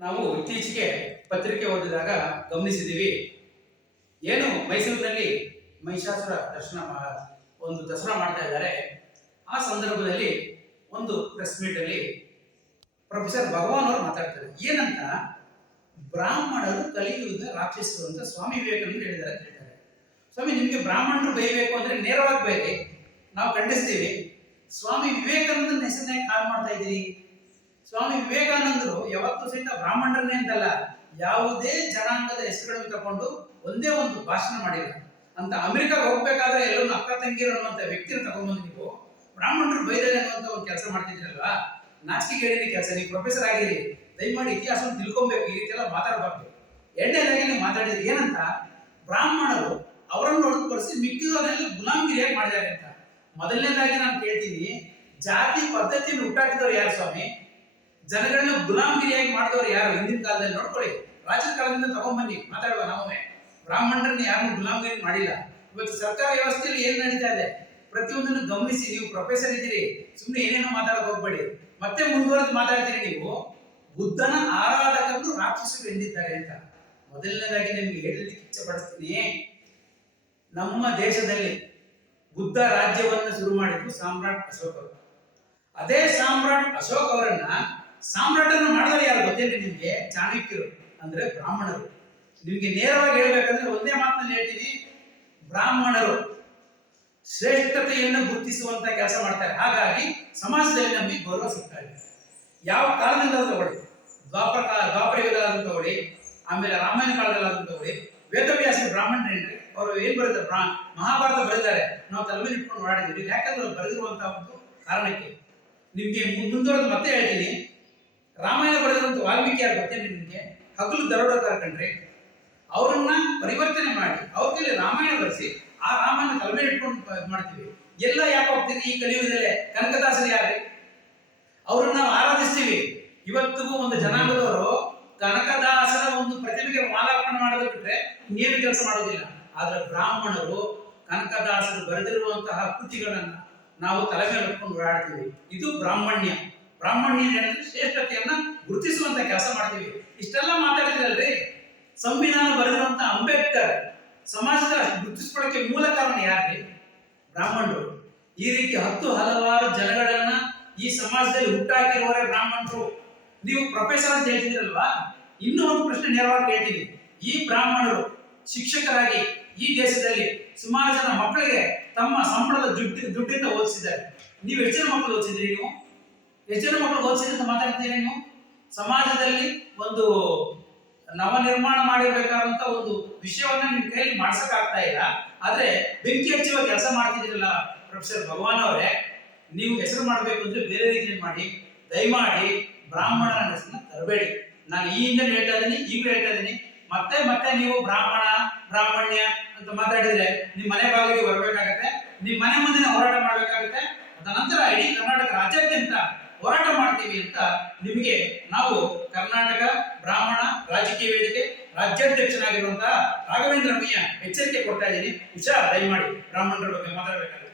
ನಾವು ಇತ್ತೀಚೆಗೆ ಪತ್ರಿಕೆ ಓದಿದಾಗ ಗಮನಿಸಿದ್ದೀವಿ. ಏನು ಮೈಸೂರಿನಲ್ಲಿ ಮಹಿಷಾಸುರ ದರ್ಶನ ಒಂದು ದಸರಾ ಮಾಡ್ತಾ ಇದ್ದಾರೆ. ಆ ಸಂದರ್ಭದಲ್ಲಿ ಒಂದು ಪ್ರೆಸ್ ಮೀಟಲ್ಲಿ ಪ್ರೊಫೆಸರ್ ಭಗವಾನ್ ಅವರು ಮಾತಾಡ್ತಾರೆ. ಏನಂತ? ಬ್ರಾಹ್ಮಣರು ಕಲಿಯುವುದ ರಾಕ್ಷಸರು ಅಂತ ಸ್ವಾಮಿ ವಿವೇಕಾನಂದ ಹೇಳಿದ್ದಾರೆ ಅಂತ ಹೇಳ್ತಾರೆ. ಸ್ವಾಮಿ, ನಿಮಗೆ ಬ್ರಾಹ್ಮಣರು ಬೈಬೇಕು ಅಂದ್ರೆ ನೇರವಾಗಿ ಬೈರಿ. ನಾವು ಖಂಡಿಸ್ತೀವಿ. ಸ್ವಾಮಿ ವಿವೇಕಾನಂದನ ಹೆಸರನ್ನೇ ಕಾಲ್ ಮಾಡ್ತಾ ಇದ್ದೀರಿ? ಸ್ವಾಮಿ ವಿವೇಕಾನಂದರು ಯಾವತ್ತೂ ಸಹಿತ ಬ್ರಾಹ್ಮಣರನ್ನೇ ಅಂತಲ್ಲ, ಯಾವುದೇ ಜನಾಂಗದ ಹೆಸರುಗಳನ್ನು ತಗೊಂಡು ಒಂದೇ ಒಂದು ಭಾಷಣ ಮಾಡಿಲ್ಲ. ಅಂತ ಅಮೆರಿಕಾಗೆ ಹೋಗ್ಬೇಕಾದ್ರೆ ಎಲ್ಲೊಂದು ಅಕ್ಕ ತಂಗಿರು ಅನ್ನುವಂಥ ವ್ಯಕ್ತಿನ ತಗೊಂಡ್ಬಂದು ನೀವು ಬ್ರಾಹ್ಮಣರು ಬೈದರೆ ಅನ್ನುವಂಥ ಒಂದು ಕೆಲಸ ಮಾಡ್ತಿದ್ರಲ್ವಾ ನಾಚಿಕೆ ಹೇಳಿದ ಕೆಲಸ, ನೀವು ಪ್ರೊಫೆಸರ್ ಆಗಿರಿ ದಯಮಾಡಿ ಇತಿಹಾಸವನ್ನು ತಿಳ್ಕೊಬೇಕು, ಈ ರೀತಿ ಎಲ್ಲ ಮಾತಾಡಬಾರ್ದು. ಎರಡನೇದಾಗಿ ನೀವು ಮಾತಾಡಿದ್ರಿ ಏನಂತ, ಬ್ರಾಹ್ಮಣರು ಅವರನ್ನು ಹೊರತುಪಡಿಸಿ ಮಿಕ್ಕಿದವರೆಲ್ಲ ಗುಲಾಮಗಿರಿಯಾಗಿ ಮಾಡಿದ್ದಾರೆ ಅಂತ. ಮೊದಲನೇದಾಗಿ ನಾನು ಕೇಳ್ತೀನಿ, ಜಾತಿ ಪದ್ಧತಿಯನ್ನು ಹುಟ್ಟಾಕಿದವರು ಯಾರು ಸ್ವಾಮಿ? ಜನಗಳನ್ನ ಗುಲಾಮಗಿರಿಯಾಗಿ ಮಾಡಿದವರು ಯಾರು? ಹಿಂದಿನ ಕಾಲದಲ್ಲಿ ನೋಡ್ಕೊಳ್ಳಿ. ರಾಜ್ಯದ ಕಾಲದಿಂದ ತಗೊಂಬನ್ನಿ, ಮಾತಾಡುವ ನಾವೇ ಬ್ರಾಹ್ಮಣರನ್ನ ಯಾರನ್ನು ಗುಲಾಮಗಿರಿ ಮಾಡಿಲ್ಲ. ಇವತ್ತು ಸರ್ಕಾರ ವ್ಯವಸ್ಥೆಯಲ್ಲಿ ಏನ್ ನಡೀತಾ ಇದೆ? ಪ್ರತಿಯೊಂದನ್ನು ಗಮನಿಸಿ, ನೀವು ಪ್ರೊಫೆಸರ್ ಇದ್ದೀರಿ. ಸುಮ್ಮನೆ ಏನೇನೋ ಮಾತಾಡಕ್ ಹೋಗ್ಬೇಡಿ. ಮತ್ತೆ ಮುಂದುವರೆದು ಮಾತಾಡ್ತೀರಿ ನೀವು. ಬುದ್ಧನ ಆರಾಧಕರು ರಾಕ್ಷಸರು ಎಂದಿದ್ದಾರೆ ಅಂತ. ಮೊದಲನೇದಾಗಿ ನಿಮ್ಗೆ ಹೇಳಲಿಕ್ಕೆ ಇಚ್ಛೆ ಪಡಿಸ್ತೀನಿ ನಮ್ಮ ದೇಶದಲ್ಲಿ ಬುದ್ಧ ರಾಜ್ಯವನ್ನು ಶುರು ಮಾಡಿದ್ದು ಸಾಮ್ರಾಟ್ ಅಶೋಕ್ ಅವರು ಅದೇ ಸಾಮ್ರಾಟ್ ಅಶೋಕ್ ಅವರನ್ನ ಸಾಮ್ರಾಟನ್ನ ಮಾಡಿದರೆ ಯಾರು ಗೊತ್ತೇನೆ ನಿಮಗೆ? ಚಾಣಕ್ಯರು, ಅಂದ್ರೆ ಬ್ರಾಹ್ಮಣರು. ನಿಮಗೆ ನೇರವಾಗಿ ಹೇಳ್ಬೇಕಂದ್ರೆ ಒಂದೇ ಮಾತನ್ನ ಹೇಳ್ತೀನಿ, ಬ್ರಾಹ್ಮಣರು ಶ್ರೇಷ್ಠತೆಯನ್ನು ಗುರುತಿಸುವಂತ ಕೆಲಸ ಮಾಡ್ತಾರೆ. ಹಾಗಾಗಿ ಸಮಾಜದಲ್ಲಿ ನಮಗೆ ಗೌರವ ಸಿಗ್ತಾ ಇದೆ. ಯಾವ ಕಾಲದಿಂದ ತಗೊಳ್ಳಿ. ದ್ವಾಪರ ಕಾಲ, ದ್ವಾಪರ ಯುಗದಲ್ಲಾದ್ರೂ ತಗೊಳ್ಳಿ, ಆಮೇಲೆ ರಾಮಾಯಣ ಕಾಲದಲ್ಲಾದ್ರೂ ತಗೊಳ್ಳಿ. ವೇದವ್ಯಾಸ ಬ್ರಾಹ್ಮಣರೇನ್ರಿ ಅವರು ಏನ್ ಬರೀತಾರೆ ಬ್ರಾ, ಮಹಾಭಾರತ ಬರೀತಾರೆ ನಾವು ತಲೆ ಮೇಲೆ ಇಟ್ಕೊಂಡು ಓಡಾಡಿದ್ವಿ ಯಾಕಂದ್ರೆ ಬರೆದಿರುವಂತಹ ಒಂದು ಕಾರಣಕ್ಕೆ. ನಿಮ್ಗೆ ಮುಂದುವರೆದು ಮತ್ತೆ ಹೇಳ್ತೀನಿ. ರಾಮಾಯಣ ಬರೆದಂತ ವಾಲ್ಮೀಕಿ ಯಾರು ಗೊತ್ತೇನೆ ನಿಮಗೆ? ಹಗಲು ದರೋಡ ಕಂಡ್ರೆ ಅವರನ್ನ ಪರಿವರ್ತನೆ ಮಾಡಿ ಅವ್ರ ಕೈಲಿ ರಾಮಾಯಣ ಬರೆಸಿ, ಆ ರಾಮಾಯಣ ತಲೆಮೇಲೆ ಇಟ್ಕೊಂಡು ಮಾಡ್ತೀವಿ. ಎಲ್ಲ ಯಾಕೆ ಹೋಗ್ತೀವಿ ಈ ಕಲಿಯುಗದಲ್ಲೇ? ಕನಕದಾಸರು ಯಾರು? ಅವ್ರನ್ನ ನಾವು ಆರಾಧಿಸ್ತೀವಿ. ಇವತ್ತಿಗೂ ಒಂದು ಜನಾಂಗದವರು ಕನಕದಾಸರ ಒಂದು ಪ್ರತಿಮೆಗೆ ಮಾಲಾರ್ಪಣೆ ಮಾಡೋದು ಬಿಟ್ರೆ ಇನ್ನೇನು ಕೆಲಸ ಮಾಡೋದಿಲ್ಲ. ಆದ್ರೆ ಬ್ರಾಹ್ಮಣರು ಕನಕದಾಸರು ಬರೆದಿರುವಂತಹ ಕೃತಿಗಳನ್ನ ನಾವು ತಲೆ ಹೊತ್ಕೊಂಡು ಓಡಾಡ್ತೀವಿ. ಇದು ಬ್ರಾಹ್ಮಣ್ಯ. ಬ್ರಾಹ್ಮಣ್ಯ ಶ್ರೇಷ್ಠತೆಯನ್ನ ಗುರುತಿಸುವಂತ ಕೆಲಸ ಮಾಡ್ತೀವಿ. ಇಷ್ಟೆಲ್ಲ ಮಾತಾಡಿದ್ರಲ್ರಿ? ಸಂವಿಧಾನ ಬರೆದಿರುವಂತ ಅಂಬೇಡ್ಕರ್ ಸಮಾಜದ ಗುರುತಿಸ್ಕೊಳ್ಳೋಕೆ ಮೂಲ ಕಾರಣ ಯಾರ್ರಿ? ಬ್ರಾಹ್ಮಣರು. ಈ ರೀತಿ ಹತ್ತು ಹಲವಾರು ಜನಗಳನ್ನ ಈ ಸಮಾಜದಲ್ಲಿ ಹುಟ್ಟಾಕಿರುವವರೇ ಬ್ರಾಹ್ಮಣರು. ನೀವು ಪ್ರೊಫೆಸರ್ ಅಂತ ಹೇಳ್ತಿದ್ರಲ್ವಾ ಇನ್ನೂ ಒಂದು ಪ್ರಶ್ನೆ ನೇರವಾಗಿ ಕೇಳ್ತೀನಿ ಈ ಬ್ರಾಹ್ಮಣರು ಶಿಕ್ಷಕರಾಗಿ ಈ ದೇಶದಲ್ಲಿ ಸುಮಾರು ಜನ ಮಕ್ಕಳಿಗೆ ತಮ್ಮ ಸಂಬಳದ ದುಡ್ಡು ದುಡ್ಡಿಂದ ಓದಿಸಿದ್ದಾರೆ. ನೀವು ಎಷ್ಟು ಮಕ್ಕಳು ಓದಿಸಿದ್ರಿ ನೀವು? ಎಷ್ಟು ಮಕ್ಕಳು ಓದಿಸಿದ್ರಿ ಅಂತ ಮಾತಾಡ್ತೀರಿ ನೀವು? ಸಮಾಜದಲ್ಲಿ ಒಂದು ನವನಿರ್ಮಾಣ ಮಾಡಿರ್ಬೇಕಾದಂತ ಒಂದು ವಿಷಯವನ್ನ ನಿಮ್ ಕೈಯಲ್ಲಿ ಮಾಡ್ಸಕ್ ಆಗ್ತಾ ಇಲ್ಲ. ಆದ್ರೆ ಬೆಂಕಿ ಹಚ್ಚುವ ಕೆಲಸ ಮಾಡ್ತಿದ್ರಲ್ಲ ಪ್ರೊಫೆಸರ್ ಭಗವಾನ್ ಅವರೇ, ನೀವು ಹೆಸರು ಮಾಡಬೇಕು ಅಂದ್ರೆ ಬೇರೆ ರೀತಿಯಲ್ಲಿ ಮಾಡಿ, ದಯಮಾಡಿ ಬ್ರಾಹ್ಮಣನ ಹೆಸರನ್ನ ತರಬೇಡಿ. ನಾನು ಈ ಹಿಂದೆ ಹೇಳ್ತಾ ಇದ್ದೀನಿ, ಈಗಲೂ ಹೇಳ್ತಾ ಇದ್ದೀನಿ. ಮತ್ತೆ ಮತ್ತೆ ನೀವು ಬ್ರಾಹ್ಮಣ, ಬ್ರಾಹ್ಮಣ್ಯ ಅಂತ ಮಾತಾಡಿದ್ರೆ ನಿಮ್ ಮನೆ ಬಾಗಿಲಿಗೆ ಬರಬೇಕಾಗತ್ತೆ ನಿಮ್ ಮನೆ ಮುಂದಿನ ಹೋರಾಟ ಮಾಡ್ಬೇಕಾಗತ್ತೆ. ನಂತರ ಇಡೀ ಕರ್ನಾಟಕ ರಾಜ್ಯಾದ್ಯಂತ ಹೋರಾಟ ಮಾಡ್ತೀವಿ ಅಂತ ನಿಮಗೆ ನಾವು ಕರ್ನಾಟಕ, ಬ್ರಾಹ್ಮಣ, ರಾಜಕೀಯ ವೇದಿಕೆ, ರಾಜ್ಯಾಧ್ಯಕ್ಷನಾಗಿರುವಂತಹ ರಾಘವೇಂದ್ರ ಮಯ್ಯ ಎಚ್ಚರಿಕೆ ಕೊಡ್ತಾ ಇದ್ದೀನಿ. ವಿಚಾರ ದಯಮಾಡಿ ಬ್ರಾಹ್ಮಣರ ಬಗ್ಗೆ ಮಾತಾಡಬೇಕಾಗುತ್ತೆ.